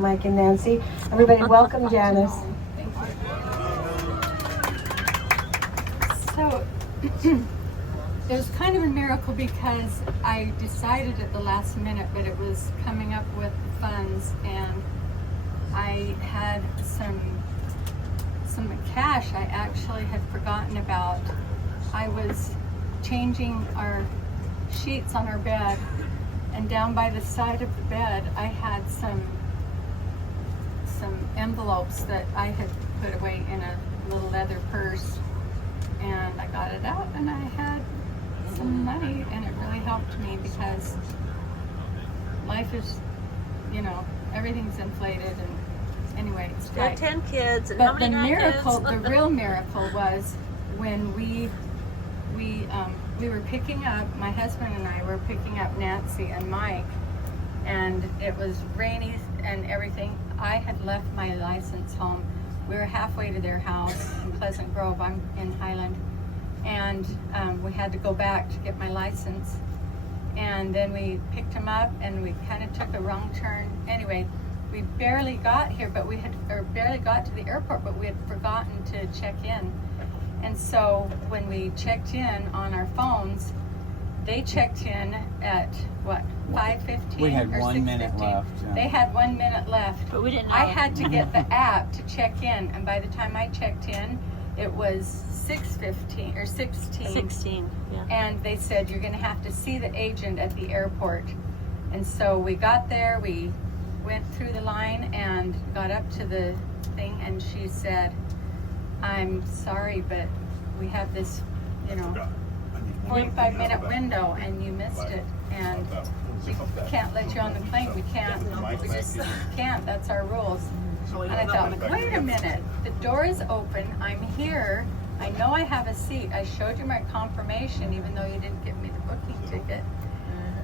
Mike and Nancy. Everybody, welcome Janice. So it was kind of a miracle because I decided at the last minute, but it was coming up with the funds, and I had some cash I actually had forgotten about. I was changing our sheets on our bed, and down by the side of the bed I had some envelopes that I had put away in a little leather purse, and I got it out and I had some money, and it really helped me because life is, you know, everything's inflated, and anyway, it's Got tight. 10 kids, and But how many the miracle, grandkids? the real miracle was when we were picking up, my husband and I were picking up Nancy and Mike, and it was rainy and everything. I had left my license home. We were halfway to their house in Pleasant Grove. I'm in Highland, and we had to go back to get my license. And then we picked him up, and we kind of took a wrong turn. Anyway, we barely got here, but barely got to the airport, but we had forgotten to check in. And so when we checked in on our phones, they checked in at what, 5:15? We had or 1 minute 6:15? left. They had 1 minute left. But we didn't know. I had to get the app to check in, and by the time I checked in, it was 6:15 or 16. 16, yeah. And they said, you're going to have to see the agent at the airport. And so we got there, we went through the line and got up to the thing, and she said, I'm sorry, but we have this, 45-minute window, and you missed it, and we can't let you on the plane. We just can't. That's our rules. And I thought, wait a minute, the door is open, I'm here, I know I have a seat, I showed you my confirmation even though you didn't give me the booking ticket.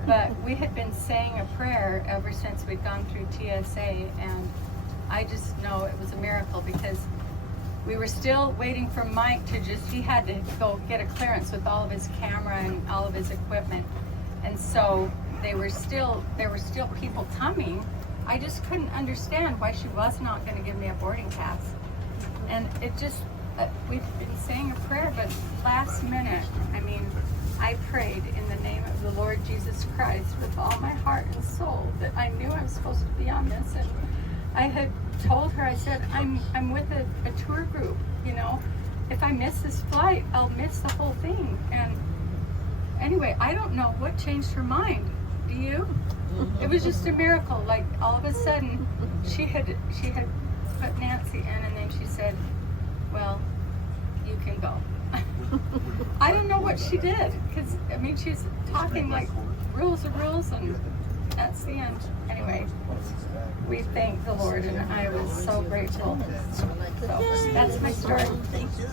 But we had been saying a prayer ever since we'd gone through TSA, and I just know it was a miracle because we were still waiting for Mike to he had to go get a clearance with all of his camera and all of his equipment. And so there were still people coming. I just couldn't understand why she was not going to give me a boarding pass. And it just, we've been saying a prayer, but last minute, I prayed in the name of the Lord Jesus Christ with all my heart and soul that I knew I was supposed to be on this. And I had told her, I said, I'm with a tour group, if I miss this flight, I'll miss the whole thing. And anyway, I don't know what changed her mind. Do you? It was just a miracle. Like all of a sudden, she had put Nancy in, and then she said, well, you can go. I don't know what she did, because she's talking like rules are rules, and that's the end. Anyway, we thank the Lord, and I was so grateful. So that's my story. Thank you.